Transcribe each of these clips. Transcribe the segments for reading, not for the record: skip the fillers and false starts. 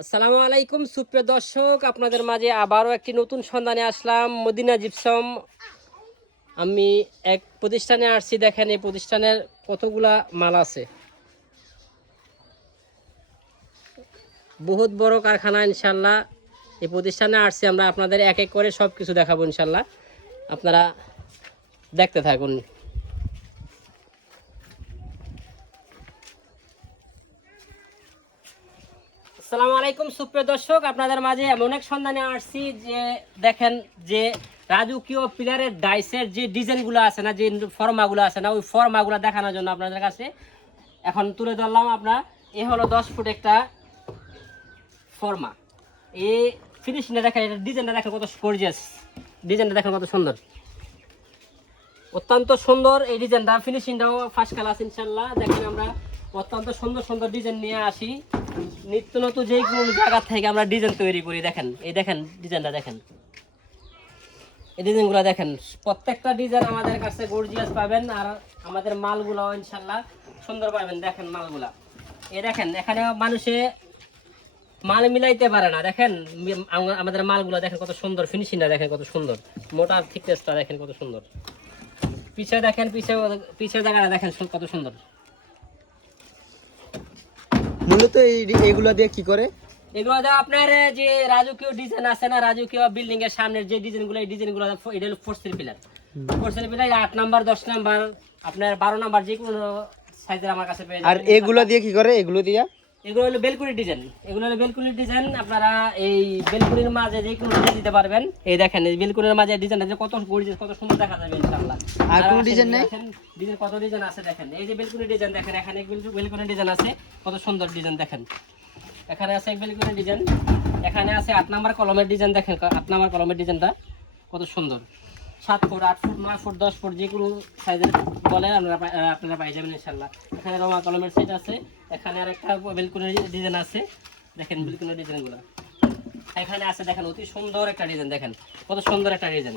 আসসালামু আলাইকুম সুপ্রিয় দর্শক, আপনাদের মাঝে আবারও একটি নতুন সন্ধানে আসলাম। Medina gypsum. আমি এক প্রতিষ্ঠানে আসছি, দেখেন এই প্রতিষ্ঠানের কতগুলা মাল আছে। বহুত বড় কারখানা ইনশাল্লাহ। এই প্রতিষ্ঠানে আসছি আমরা, আপনাদের এক এক করে সব কিছু দেখাবো ইনশাল্লাহ। আপনারা দেখতে থাকুন। আসসালামু আলাইকুম সুপ্রিয় দর্শক, আপনাদের মাঝে এমন এক সন্ধানে আসছি যে দেখেন যে রাজকীয় পিলারের ডাইসের যে ডিজাইনগুলো আছে না, যে ফর্মাগুলো আছে না, ওই ফর্মাগুলো দেখানোর জন্য আপনাদের কাছে এখন তুলে ধরলাম। আপনার এ হলো 10 ফুট একটা ফর্মা। এই ফিনিশিংটা দেখেন, এটা ডিজাইনটা দেখেন কত গর্জিয়াস, ডিজাইনটা দেখেন কত সুন্দর, অত্যন্ত সুন্দর এই ডিজাইনটা। ফিনিশিংটাও ফার্স্ট ক্লাস ইনশাল্লাহ। দেখেন আমরা অত্যন্ত সুন্দর সুন্দর ডিজাইন নিয়ে আসি, নিত্য নতুন যে কোনো জায়গা থেকে আমরা ডিজাইন তৈরি করি। দেখেন এই দেখেন ডিজাইনটা, দেখেন এই ডিজাইনগুলো দেখেন, প্রত্যেকটা ডিজাইন আমাদের কাছে গর্জিয়াস পাবেন। আর আমাদের মালগুলো ইনশাল্লাহ সুন্দর পাবেন। দেখেন মালগুলা, এই দেখেন এখানে মানুষে মাল মিলাইতে পারে না। দেখেন আমাদের মালগুলো দেখেন কত সুন্দর, ফিনিশিংটা দেখেন কত সুন্দর, মোটা থিকনেসটা দেখেন কত সুন্দর। পিছে দেখেন, পিছের জায়গাটা দেখেন কত সুন্দর। মূলত এইগুলা দিয়ে কি করে? এগুলো আপনার যে রাজকীয় ডিজাইন আছে না, রাজকীয় বিল্ডিং এর সামনের যে ডিজাইনগুলো, এই ডিজাইনগুলো এটা হলো ফোর্সের পিলার। ফোর্সের পিলার 8 নাম্বার 10 নাম্বার আপনার 12 নাম্বার যে কোনো সাইজের আমার কাছে পেয়ে আর যাবেন। এগুলা দিয়ে কি করে? এগুলো দিয়া এগুলো হলো বেলকুনি ডিজাইন, এগুলো হলো বেলকুনি ডিজাইন। আপনারা এই বেলকুনির মাঝে যে কোনো ডিজাইন দিতে পারবেন। এই দেখেন এই বেলকুনির মাঝে ডিজাইনটা যে কত গর্জিয়াস, কত সুন্দর দেখা যাবে ইনশাআল্লাহ। আর কোনো ডিজাইন নাই? দেখেন ডিজাইন কত ডিজাইন আছে, দেখেন এই যে বেলকুনি ডিজাইন দেখেন, এখানে বেলকুনি ডিজাইন আছে কত সুন্দর ডিজাইন। দেখেন এখানে আছে এক বেলকুনি ডিজাইন, এখানে আছে 8 নাম্বার কলমের ডিজাইন। দেখেন 8 নাম্বার কলমের ডিজাইনটা কত সুন্দর। 7 ফুট 8 ফুট 9 ফুট 10 ফুট যে কোনো সাইজের বলে আপনারা পাই যাবেন ইনশাল্লাহ। এখানে রমা কলমের সেট আছে, এখানে আর একটা বেলকুনির ডিজাইন আছে। দেখেন বেলকুনির ডিজাইনগুলো এখানে আছে। দেখেন অতি সুন্দর একটা ডিজাইন, দেখেন কত সুন্দর একটা ডিজাইন,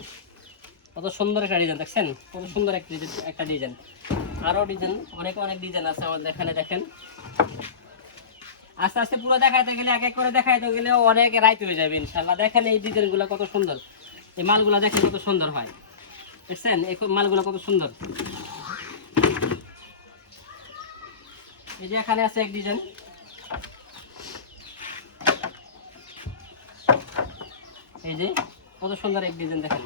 কত সুন্দর একটা ডিজাইন। দেখছেন কত সুন্দর একটা ডিজাইন। আরও ডিজাইন অনেক অনেক ডিজাইন আছে আমাদের এখানে। দেখেন আস্তে আস্তে পুরো দেখাইতে গেলে, এক এক করে দেখাইতে গেলে অনেক রাইত হয়ে যাবে ইনশাল্লাহ। দেখেন এই ডিজাইনগুলো কত সুন্দর, এই মালগুলো দেখেন কত সুন্দর হয়। দেখছেন এই মালগুলো কত সুন্দর। এই যে এখানে আছে এক ডিজাইন, এই যে কত সুন্দর এক ডিজাইন। দেখেন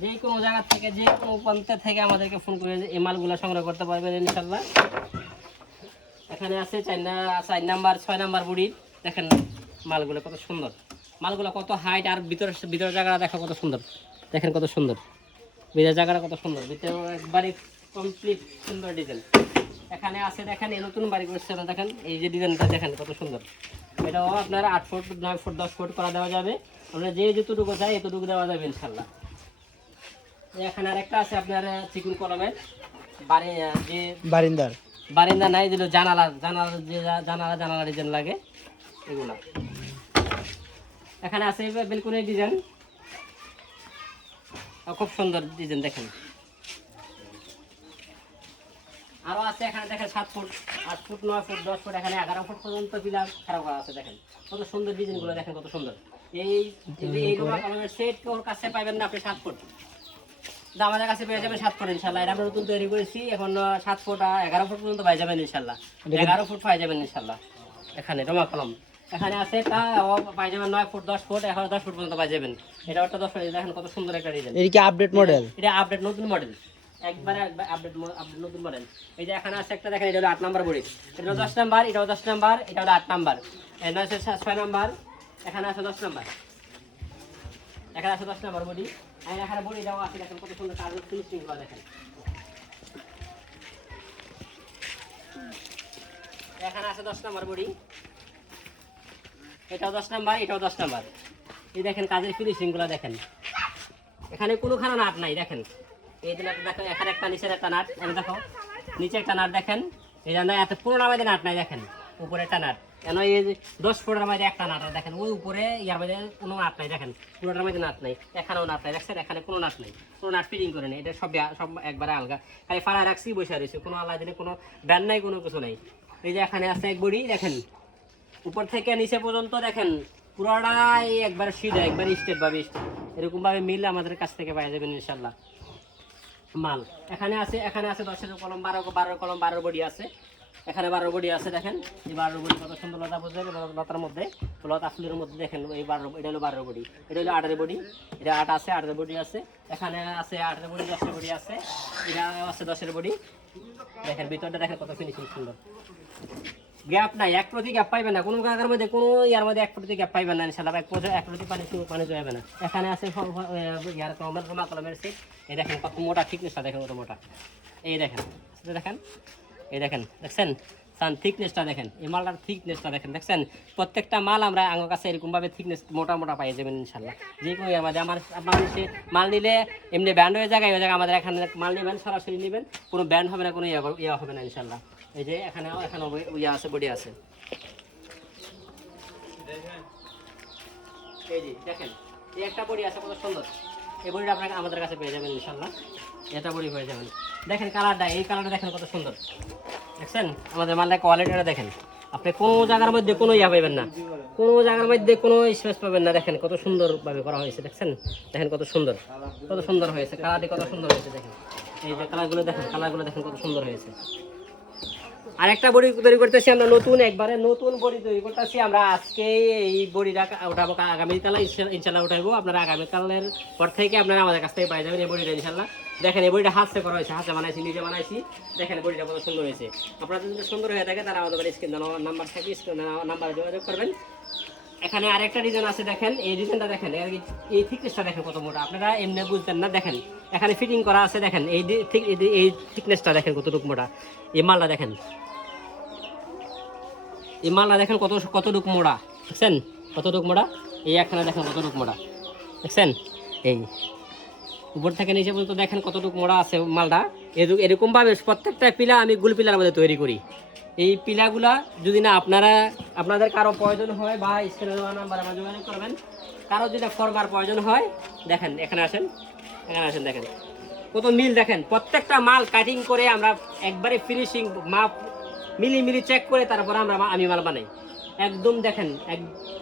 যে কোনো জায়গা থেকে, যে কোনো প্রান্ত থেকে আমাদেরকে ফোন করে এই মালগুলো সংগ্রহ করতে পারবেন ইনশাল্লাহ। এখানে আছে 4 নাম্বার 6 নাম্বার বুড়ি। দেখেন মালগুলো কত সুন্দর, মালগুলো কত হাইট, আর ভিতরের জায়গাটা দেখো কত সুন্দর। দেখেন কত সুন্দর ভিতরের জায়গাটা কত সুন্দর, ভিতরে একবারে কমপ্লিট সুন্দর ডিজাইন। এখানে আছে দেখেন এই নতুন বাড়ি করছে না, দেখেন এই যে ডিজাইনটা দেখেন কত সুন্দর। এটাও আপনার 8 ফুট 9 ফুট 10 ফুট করা দেওয়া যাবে। আমরা যে যতটুকু চাই এতটুকু দেওয়া যাবে ইনশাল্লাহ। এখানে আর একটা আছে আপনার চিকুন কলমের বাড়ি, যে বারিন্দা নাই, যেগুলো জানালা যে জানালা ডিজাইন লাগে এগুলা। এখানে আছে বেলকুনির ডিজাইন, খুব সুন্দর ডিজাইন। দেখেন আরো আছে এখানে, দেখেন 7 ফুট 8 ফুট 9 ফুট 10 ফুট, এখানে 11 ফুট পর্যন্ত পিলার খারাপ করা আছে। দেখেন কত সুন্দর ডিজাইনগুলো, দেখেন কত সুন্দর। এই কলমের সেট ওর কাছে পাইবেন না আপনি 7 ফুট, আমাদের কাছে পেয়ে যাবেন 7 ফুট ইনশাল্লাহ। এটা আমরা নতুন তৈরি করেছি, এখন 7 ফুট 11 ফুট পর্যন্ত পাই যাবেন ইনশাল্লাহ। 11 ফুট পাই যাবেন ইনশাল্লাহ। এখানে রমা কলম এখানে আছে, তা পাই যাবেন 9 ফুট 10 ফুট, এখন 10 ফুট পর্যন্ত পাই যাবেন। এটা একটা 10 ফুট। দেখেন কত সুন্দর একটা ডিজাইন। এটা কি আপডেট মডেল? এটা আপডেট নতুন মডেল, একবারে আপডেট নতুন মডেল। এই যে এখানে আছে একটা, দেখেন এটা হলো 8 নাম্বার বড়ি, এটা হলো 10 নাম্বার, এটাও 10 নাম্বার, এটা হলো 8 নাম্বার, এটা আছে 6 নাম্বার, এখানে আছে 10 নাম্বার, এখানে আছে 10 নাম্বার বডি। আর এখানে বডি দেওয়া আছে, দেখেন কত সুন্দর কাজ ফিনিশিং গুলো দেখেন। এখানে আছে 10 নাম্বার বডি, এটাও 10 নাম্বার, এটাও 10 নাম্বার। এই দেখেন কাজের ফিনিশিং গুলো দেখেন, এখানে কোনোখানে নাট নাই। দেখেন এই দিন দেখো, এখানে একটা নিচের একটা নাট, এখানে দেখো নিচে একটা নাট। দেখেন এই জন্য এত পুরোনো মধ্যে নাট নাই। দেখেন উপরে একটা নাট, কেন এই 10 ফুটের মধ্যে একটা নাট। দেখেন ওই উপরে ইয়ার মধ্যে কোনো নাট নাই। দেখেন পুরোটার মধ্যে নাট নাই, এখানেও নাট নাই। দেখছেন এখানে কোনো নাট নাই, কোনো নাট ফিটিং করে নেই। এটা সব একবারে আলগা, খালি ফাড়ায় রাখছি, বসে রয়েছে, কোনো আলাদা দিনে কোনো ব্যান্ড নাই, কোনো কিছু নাই। এই যে এখানে আছে এক বডি, দেখেন উপর থেকে নিচে পর্যন্ত দেখেন পুরোটাই একবার সিধা একবার স্টেট ভাবে এরকম ভাবে মিল আমাদের কাছ থেকে পাওয়া যাবেন ইনশাল্লাহ মাল। এখানে আছে 10 কলম 12 কলম 12 বডি আছে, এখানে 12 বডি আছে। দেখেন এই 12 বডি কত সুন্দর লতা বুঝে লতার মধ্যে লতা ফুলের মধ্যে দেখেন এই 12 এটা হলো 12 বডি, এটা হলো 8 বডি, এটা 8 আছে 8 বডি আছে, এখানে আছে 8 বডি 10 বডি আছে, এটা আছে 10 বডি। দেখেন ভিতরটা দেখেন কত ফিনিশিং সুন্দর, গ্যাপ নাই, এক প্রতি গ্যাপ পাইবেন না কোনো জায়গার মধ্যে, কোনো ইয়ার মধ্যে এক প্রতি গ্যাপ পাইবেন না ইনশাআল্লাহ, এক প্রতি পানি যাবে না। এখানে আছে ইয়ার রোমা কলমের সেট, এই দেখেন কত মোটা থিকনেসটা দেখেন কত মোটা, এই দেখেন দেখেন এই দেখেন দেখছেন সান থিকনেসটা দেখেন, এই মালটার থিকনেসটা দেখেন দেখছেন। প্রত্যেকটা মাল আমরা আমার কাছে এরকমভাবে থিকনেস মোটা মোটা পাই যাবেন ইনশাল্লাহ। যে কোনো ইয়ার মধ্যে আপনার মাল নিলে এমনি ব্যান্ড হয়ে জায়গায় ওই জায়গায় আমাদের এখানে মাল নেবেন সরাসরি নেবেন, কোনো ব্যান্ড হবে না, কোনো ইয়া হবে না ইনশাল্লাহ। এই যে এখানে ইয়া আছে বডি আছে, এই যে দেখেন এই একটা বডি আছে কত সুন্দর, এই বডিটা আপনাকে আমাদের কাছে পেয়ে যাবেন ইনশাল্লাহ, এটা বডি পেয়ে যাবেন। দেখেন কালারটা, এই কালারটা দেখেন কত সুন্দর, দেখছেন আমাদের মালের কোয়ালিটিটা দেখেন। আপনি কোনো জায়গার মধ্যে কোনো ইয়া পাবেন না, কোনো জায়গার মধ্যে কোনো স্পেস পাবেন না। দেখেন কত সুন্দরভাবে করা হয়েছে, দেখছেন দেখেন কত সুন্দর হয়েছে, কালারটি কত সুন্দর হয়েছে। দেখেন এই যে কালারগুলো দেখেন, কালারগুলো দেখেন কত সুন্দর হয়েছে। আরেকটা বডি তৈরি করতেছি আমরা, একবারে নতুন বডি তৈরি করতেছি আমরা। আজকে এই বডিটা উঠাবো, আগামীকাল ইনশাল্লাহ উঠাবো। আপনারা আগামীকালের পর থেকে আপনারা আমাদের কাছ থেকে পাই যাবেন এই বডিটা ইনশাল্লাহ। দেখেন এই বডিটা হাতে করা হয়েছে, হাতে বানাইছি, নিজে বানাইছি। দেখেন বডিটা কত সুন্দর হয়েছে। আপনারা যদি সুন্দর হয়ে থাকে তারা আমাদের স্ক্রিন নাম্বার থাকে, স্ক্রিন নাম্বারে যোগাযোগ করবেন। এখানে আরেকটা ডিজাইন আছে, দেখেন এই ডিজাইনটা দেখেন, এই থিকনেসটা দেখেন কত মোটা, আপনারা এমনি বুঝতেন না। দেখেন এখানে ফিটিং করা আছে, দেখেন এই থিকনেসটা দেখেন কতটুকু মোটা, এই মালটা দেখেন, এই মালটা দেখেন কতটুকু মোড়া, দেখছেন কতটুকু মোড়া, এই একখানা দেখেন কতটুকু মোড়া, দেখছেন এই উপর থেকে নিচে পর্যন্ত দেখেন কতটুকু মোড়া আছে মালটা। এরকমভাবে প্রত্যেকটা পিলা আমি গুল পিলার মধ্যে তৈরি করি। এই পিলাগুলা যদি না আপনাদের কারো প্রয়োজন হয় বা স্ক্রিনে দেওয়া নাম্বার আমার যোগাযোগ করবেন, কারো যদি ফর্মার প্রয়োজন হয় দেখেন এখানে আসেন দেখেন কত মিল, দেখেন প্রত্যেকটা মাল কাটিং করে আমরা একবারে ফিনিশিং মাপ মিলি চেক করে তারপরে আমি মাল বানাই। একদম দেখেন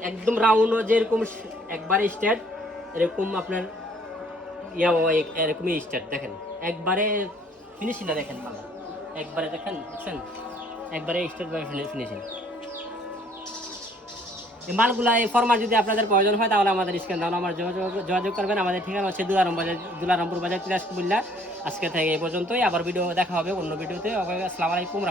একদম রাউন্ড যেরকম একবারে স্ট্রেট, এরকম আপনার এরকমই স্ট্রেট। দেখেন একবারে ফিনিশিংটা দেখেন মাল, একবারে দেখেন একবারে স্ট্রেট বাই ফিনিশিং। এই মালগুলা এই ফর্মার যদি আপনাদের প্রয়োজন হয় তাহলে আমাদের স্ক্রিন দাও আমার যোগাযোগ করবেন। আমাদের ঠিকানা হচ্ছে দুলারামপুর বাজার 83 কুমিল্লা। আজকে থেকে এই পর্যন্তই, আবার ভিডিও দেখা হবে অন্য ভিডিওতে। আসসালামু আলাইকুম।